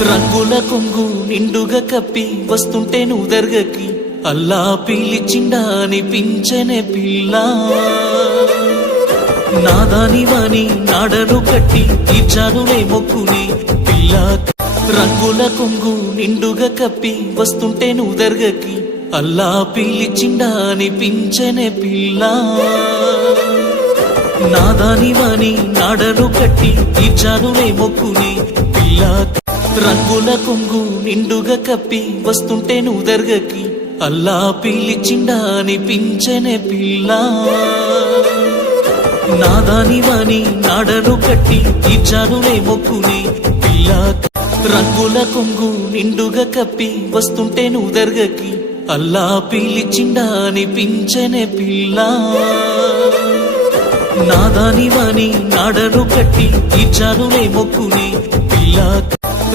రంగుల కొంగు నిండుగా కప్పి వస్తుంటే నువ్వు దర్గకి అల్లా పిలిచిండా అనిపించనే పిల్ల నాదాని వాని నాడను కట్టి తీర్చానులే మొక్కుని పిల్ల రంగుల కొంగు నిండుగా కప్పి వస్తుంటే నువ్వు దర్గకి అల్లా పిలిచిండా అనిపించనే పిల్ల నాదాని వాని నాడను కట్టి తీర్చానులే మొక్కుని పిల్ల రంగుల కొంగు నిండుగా కప్పి వస్తుంటే నువ్వు దర్గకి అల్లా పిలిచిండా అనిపించనే పిల్ల నాదాని వాని నాడను కట్టి తీర్చానులే మొక్కుని పిల్ల రంగుల కొంగు నిండుగా కప్పి వస్తుంటే నువ్వు దర్గకి అల్లా పిలిచిండా అనిపించనే పిల్ల నాదాని వాని నాడను కట్టి తీర్చానులే మొక్కుని పిల్ల